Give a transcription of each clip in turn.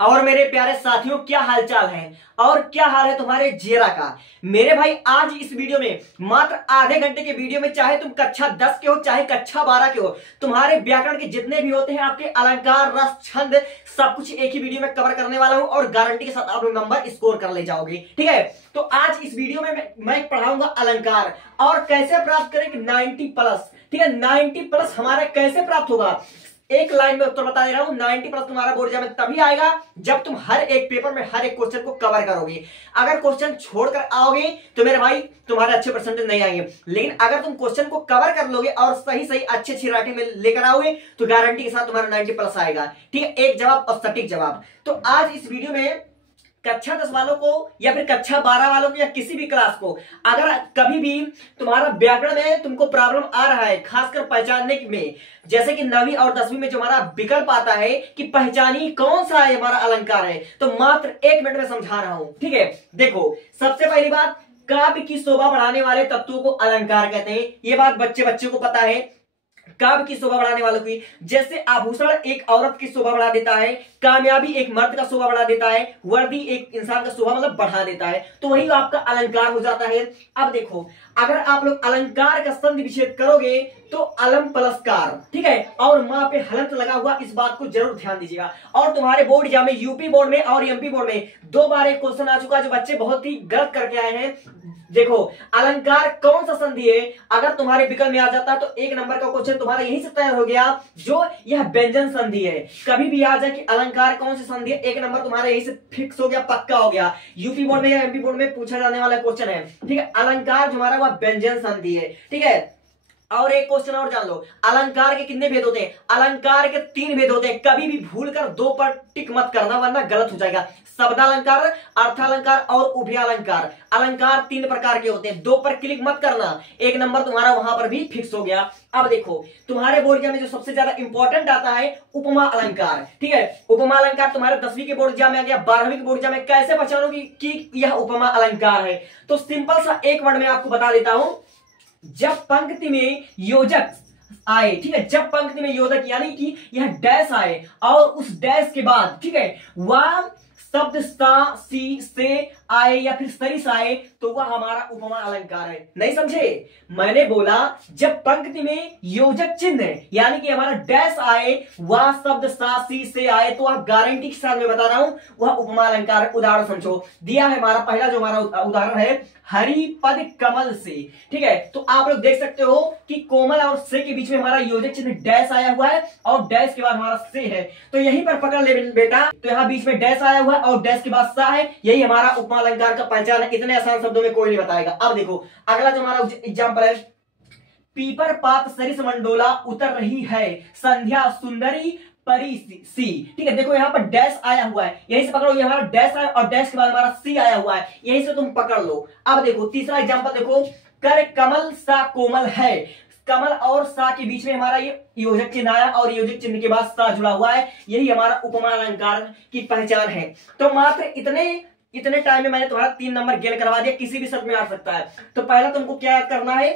और मेरे प्यारे साथियों, क्या हालचाल है और क्या हाल है तुम्हारे जेरा का। मेरे भाई आज इस वीडियो में मात्र आधे घंटे के वीडियो में, चाहे तुम कक्षा 10 के हो चाहे कक्षा 12 के हो, तुम्हारे व्याकरण के जितने भी होते हैं, आपके अलंकार, रस, छंद, सब कुछ एक ही वीडियो में कवर करने वाला हूं और गारंटी के साथ आप लोग नंबर स्कोर कर ले जाओगे। ठीक है, तो आज इस वीडियो में मैं पढ़ाऊंगा अलंकार और कैसे प्राप्त करें 90+। ठीक है, 90+ हमारा कैसे प्राप्त होगा, एक लाइन में उत्तर बता दे रहा हूं। 90+ तुम्हारा बोर्ड एग्जाम में तभी आएगा जब तुम हर एक पेपर में हर एक क्वेश्चन को कवर करोगे। अगर क्वेश्चन छोड़कर आओगे तो मेरे भाई तुम्हारे अच्छे परसेंटेज नहीं आएंगे, लेकिन अगर तुम क्वेश्चन को कवर कर लोगे और सही सही अच्छी राइटिंग में लेकर आओगे तो गारंटी के साथ तुम्हारा 90+ आएगा। ठीक है, एक जवाब और सटीक जवाब। तो आज इस वीडियो में कक्षा 10 वालों को या फिर कक्षा 12 वालों को या किसी भी क्लास को, अगर कभी भी तुम्हारा व्याकरण में तुमको प्रॉब्लम आ रहा है, खासकर पहचानने में, जैसे कि 9वीं और 10वीं में जो हमारा विकल्प आता है कि पहचानी कौन सा है हमारा अलंकार है, तो मात्र 1 मिनट में समझा रहा हूं। ठीक है, देखो सबसे पहली बात, काव्य की शोभा बढ़ाने वाले तत्वों को अलंकार कहते हैं। ये बात बच्चे को पता है। काव्य की शोभा बढ़ाने वालों की, जैसे आभूषण एक औरत की शोभा बढ़ा देता है, कामयाबी एक मर्द का शोभा बढ़ा देता है, वर्दी एक इंसान का शोभा मतलब बढ़ा देता है, तो वही आपका अलंकार हो जाता है। अब देखो, अगर आप लोग अलंकार का संधि विच्छेद करोगे तो अलम प्लस कार, ठीक है, और मां पे हलंत लगा हुआ, इस बात को जरूर ध्यान दीजिएगा। और तुम्हारे बोर्ड एग्जाम में, यूपी बोर्ड में और एमपी बोर्ड में 2 बार एक क्वेश्चन आ चुका है जो बच्चे बहुत ही गलत करके आए हैं। देखो, अलंकार कौन सा संधि है, अगर तुम्हारे विकल्प में आ जाता तो 1 नंबर का क्वेश्चन तुम्हारा यहीं से तैयार हो गया, जो यह व्यंजन संधि है। कभी भी आ जाए कि अलंकार कौन सी संधि है, 1 नंबर तुम्हारा यहीं से फिक्स हो गया, पक्का हो गया। यूपी बोर्ड में या एमपी बोर्ड में पूछा जाने वाला क्वेश्चन है। ठीक है, अलंकार जो हमारा वह व्यंजन संधि है। ठीक है, और एक क्वेश्चन और जान लो, अलंकार के कितने भेद होते हैं? अलंकार के 3 भेद होते हैं। कभी भी भूलकर 2 पर टिक मत करना वरना गलत हो जाएगा। शब्दालंकार, अर्थालंकार और उभयालंकार। अलंकार 3 प्रकार के होते हैं, 2 पर क्लिक मत करना, 1 नंबर तुम्हारा वहां पर भी फिक्स हो गया। अब देखो, तुम्हारे बोर्ड एग्जाम में जो सबसे ज्यादा इंपॉर्टेंट आता है, उपमा अलंकार। ठीक है, उपमा अलंकार तुम्हारे 10वीं के बोर्ड एग्जाम में आ गया, 12वीं के बोर्ड एग्जाम में कैसे पहचानोगे कि यह उपमा अलंकार है? तो सिंपल सा एक वर्ड में आपको बता देता हूं, जब पंक्ति में योजक आए, ठीक है, जब पंक्ति में योजक यानी कि यह डैश आए और उस डैश के बाद, ठीक है, वह शब्द सा, सी, से आए या फिर सरिस आए तो वह हमारा उपमा अलंकार है। नहीं समझे? मैंने बोला जब पंक्ति में योजक चिन्ह यानी कि हमारा डैश आए, वह शब्द सा, सी, से आए तो वह गारंटी के साथ मैं बता रहा हूं वह उपमा अलंकार है। उदाहरण समझो, दिया है हमारा पहला जो हमारा उदाहरण है, हरिपद कमल से। ठीक है, तो आप लोग देख सकते हो कि कोमल और से के बीच में हमारा योजक चिन्ह डैश आया हुआ है और डैश के बाद हमारा से है, तो यहीं पर पकड़ ले बेटा। तो यहां बीच में डैश आया हुआ है और डैश के बाद सा है, यही हमारा उपमा अलंकार का पहचान है। इतने आसान शब्दों में कोई नहीं बताएगा। अब देखो अगला जो हमारा एग्जाम्पल है, पीपर पात सरिस मंडोला उतर रही है, संध्या सुंदरी परी सी। ठीक है, देखो यहाँ पर डैश आया हुआ है, यहीं से पकड़ो, ये हमारा डैश है और डैश के बाद हमारा सी आया हुआ है, यहीं से तुम पकड़ लो। अब देखो तीसरा एग्जांपल देखो, कर कमल सा कोमल है, कमल और सा के बीच में हमारा ये योजक चिन्ह आया और योजक चिन्ह के बाद सा जुड़ा हुआ है, यही हमारा उपमा अलंकार की पहचान है। तो मात्र इतने टाइम में मैंने तुम्हारा 3 नंबर गेन करवा दिया, किसी भी शब्द में आ सकता है। तो पहला तुमको क्या याद करना है,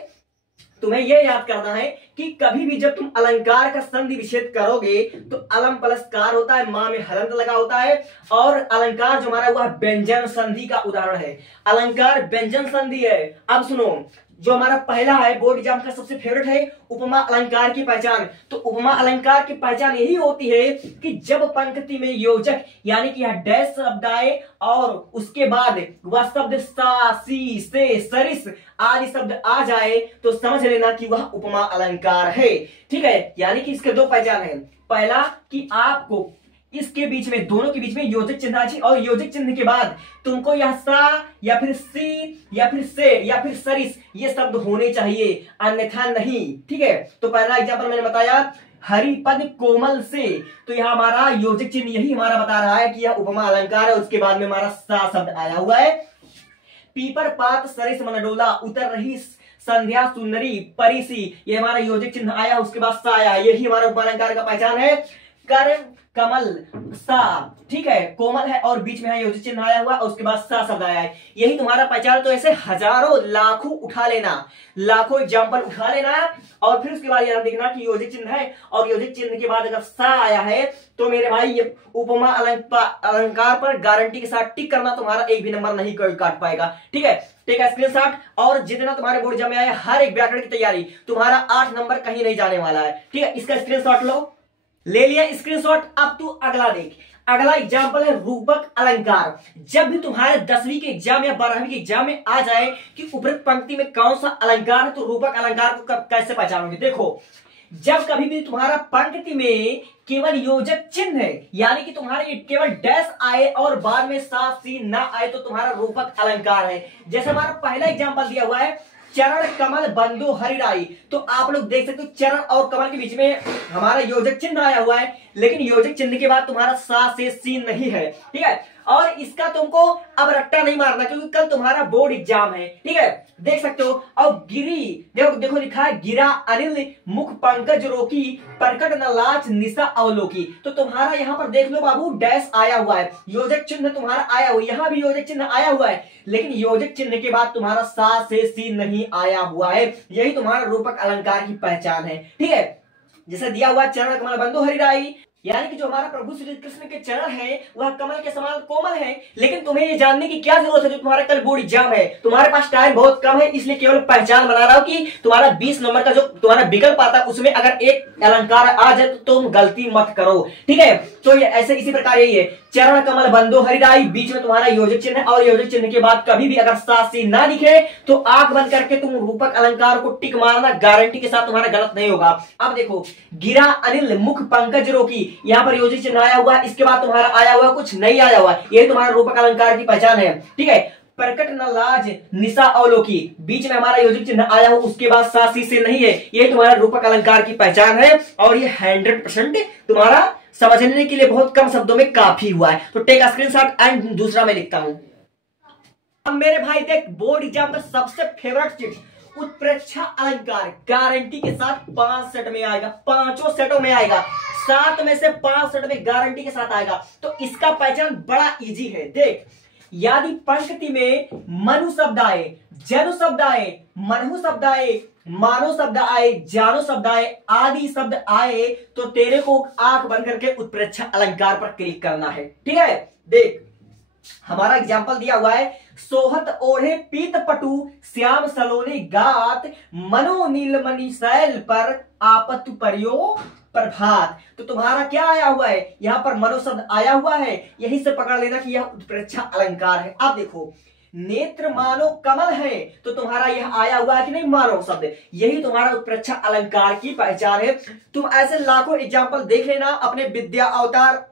तुम्हें यह याद करना है कि कभी भी जब तुम अलंकार का संधि विच्छेद करोगे तो अलम प्लस कार होता है, मां में हलंत लगा होता है, और अलंकार जो हमारा हुआ व्यंजन संधि का उदाहरण है। अलंकार व्यंजन संधि है। अब सुनो, जो हमारा पहला है बोर्ड एग्जाम का सबसे फेवरेट है, उपमा अलंकार की पहचान। तो उपमा अलंकार की पहचान यही होती है कि जब पंक्ति में योजक यानी कि यह डैश शब्द आए और उसके बाद वह शब्द सा, सी, से, सरिस आदि शब्द आ जाए तो समझ लेना कि वह उपमा अलंकार है। ठीक है, यानी कि इसके 2 पहचान है। पहला कि आपको इसके बीच में, दोनों के बीच में योजक चिन्ह चाहिए और योजक चिन्ह के बाद तुमको यह सा या फिर सी या फिर से या फिर सरिस ये शब्द होने चाहिए, अन्यथा नहीं। ठीक है, तो पहला एग्जांपल मैंने बताया हरिपद कोमल से, तो यह हमारा योजक चिन्ह यही हमारा बता रहा है कि यह उपमा अलंकार है, उसके बाद में हमारा सा शब्द आया हुआ है। पीपर पात सरिस मनडोला उतर रही संध्या सुंदरी परी सी, ये हमारा योजक चिन्ह आया, उसके बाद सा आया, यही हमारा उपमा अलंकार का पहचान है। कर कमल सा, ठीक है, कोमल है और बीच में है योजित चिन्ह आया हुआ और उसके बाद सा शब्द आया है, यही तुम्हारा पहचान। तो ऐसे हजारों लाखों उठा लेना, लाखों एग्जाम्पल उठा लेना और फिर उसके बाद यार देखना कि योजित चिन्ह है और योजित चिन्ह के बाद अगर सा आया है तो मेरे भाई ये उपमा अलंकार पर गारंटी के साथ टिक करना, तुम्हारा एक भी नंबर नहीं काट पाएगा। ठीक है, टेक स्क्रीनशॉट। और जितना तुम्हारे बोर्ड एग्जाम में आया हर एक व्याकरण की तैयारी, तुम्हारा 8 नंबर कहीं नहीं जाने वाला है। ठीक है, इसका स्क्रीनशॉट लो, ले लिया स्क्रीनशॉट। अब तू अगला देख, अगला एग्जाम्पल है रूपक अलंकार। जब भी तुम्हारे 10वीं के एग्जाम या 12वीं के एग्जाम में आ जाए कि उपरोक्त पंक्ति में कौन सा अलंकार है, तो रूपक अलंकार को कैसे पहचानोगे। देखो, जब कभी भी तुम्हारा पंक्ति में केवल योजक चिन्ह है, यानी कि तुम्हारे केवल डैश आए और बाद में साफ सी ना आए, तो तुम्हारा रूपक अलंकार है। जैसे हमारा पहला एग्जाम्पल दिया हुआ है, चरण कमल बंधु हरिराई, तो आप लोग देख सकते हो चरण और कमल के बीच में हमारा योजक चिन्ह आया हुआ है, लेकिन योजक चिन्ह के बाद तुम्हारा सा से सी नहीं है। ठीक है, और इसका तुमको अब रट्टा नहीं मारना क्योंकि कल तुम्हारा बोर्ड एग्जाम है। ठीक है, देख सकते हो। और गिरी, देखो देखो लिखा है, गिरा अनिल मुख पंकज रोकी, प्रकट न लाज निशा अवलोकी। तो तुम्हारा यहाँ पर देख लो बाबू, डैश आया हुआ है, योजक चिन्ह तुम्हारा आया हुआ है, यहाँ भी योजक चिन्ह आया हुआ है, लेकिन योजक चिन्ह के बाद तुम्हारा सा से सी नहीं आया हुआ है। यही तुम्हारा रूपक अलंकार की पहचान है। ठीक है, जैसे दिया हुआ चरण कमल बंधु हरिराई, यानी कि जो हमारा प्रभु श्री कृष्ण के चरण है वह कमल के समान कोमल है। लेकिन तुम्हें ये जानने की क्या जरूरत है, जो तुम्हारा कल बोर्ड एग्जाम है, तुम्हारे पास टाइम बहुत कम है, इसलिए केवल पहचान बना रहा हूं कि तुम्हारा 20 नंबर का जो तुम्हारा विकल्प आता है उसमें अगर एक अलंकार आ जाए तो तुम गलती मत करो। ठीक है, तो ये ऐसे इसी प्रकार यही है, चरण कमल बंधु हरिराई, बीच में तुम्हारा योजक चिन्ह है और योजक चिन्ह के बाद कभी भी अगर सा सी ना दिखे तो आंख बंद करके तुम रूपक अलंकार को टिक मारना, गारंटी के साथ तुम्हारा गलत नहीं होगा। अब देखो, गिरा अनिल मुख पंकज रोकी, यहाँ पर योजक चिन्ह आया हुआ है, इसके बाद तुम्हारा आया हुआ कुछ नहीं आया हुआ, यही तुम्हारा रूपक अलंकार की पहचान है। ठीक है, प्रकट न लाज निशा अवलोकी, बीच में हमारा योजक चिन्ह आया हो, उसके बाद सा सी से नहीं है, यही तुम्हारा रूपक अलंकार की पहचान है। और ये 100% तुम्हारा समझने के लिए बहुत कम शब्दों में काफी हुआ है। तो टेक स्क्रीनशॉट एंड दूसरा मैं लिखता हूं। अब मेरे भाई देख, बोर्ड एग्जाम का सबसे फेवरेट चीज उत्प्रेक्षा अलंकार, गारंटी के साथ 5 सेट में आएगा, 5 सेटों में आएगा, 7 में से 5 सेट में गारंटी के साथ आएगा। तो इसका पहचान बड़ा इजी है। देख, यदि पंक्ति में मनु शब्द आए, जनु शब्द आए, मनहु शब्द आए, मानो शब्द आए, जानो शब्द आए, आदि शब्द आए, तो तेरे को आंख बंद करके उत्प्रेक्षा अलंकार पर क्लिक करना है। ठीक है, देख हमारा एग्जाम्पल दिया हुआ है, सोहत ओढ़े पीत पटु श्याम सलोनी गात, मनो नीलमणि शैल पर आपतु परियो प्रभात। तो तुम्हारा क्या आया हुआ है, यहां पर मनो शब्द आया हुआ है, यही से पकड़ लेना कि यह उत्प्रेक्षा अलंकार है। अब देखो, नेत्र मानो कमल है, तो तुम्हारा यह आया हुआ है कि नहीं, मानो शब्द, यही तुम्हारा उत्प्रेक्षा अलंकार की पहचान है। तुम ऐसे लाखों एग्जाम्पल देख लेना अपने विद्या अवतार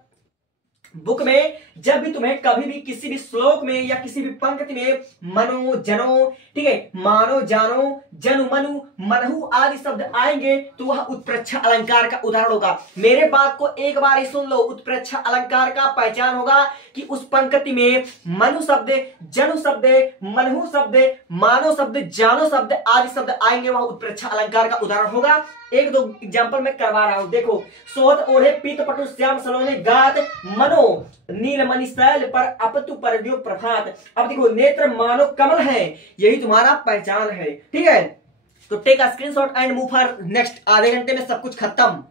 बुक में, जब भी तुम्हें कभी भी किसी भी श्लोक में या किसी भी पंक्ति में मनो जनो, ठीक है, मानो जानो, जनु मनु, मनहु आदि शब्द आएंगे तो वह उत्प्रेक्षा अलंकार का उदाहरण होगा। मेरे बात को एक बार ही सुन लो, उत्प्रेक्षा अलंकार का पहचान होगा कि उस पंक्ति में मनु शब्द, जनु शब्द, मनहु शब्द, मानो शब्द, जानो शब्द आदि शब्द आएंगे, वह उत्प्रेक्षा अलंकार का उदाहरण होगा। एक दो एग्जाम्पल मैं करवा रहा हूं। देखो, सोहत ओढ़े पीत पटु श्याम सलोने गात, मनो नीलमणि शैल पर अपतु परियो प्रभात। अब देखो, नेत्र मानो कमल है, यही तुम्हारा पहचान है। ठीक है, तो take a screenshot and move for next. आधे घंटे में सब कुछ खत्म।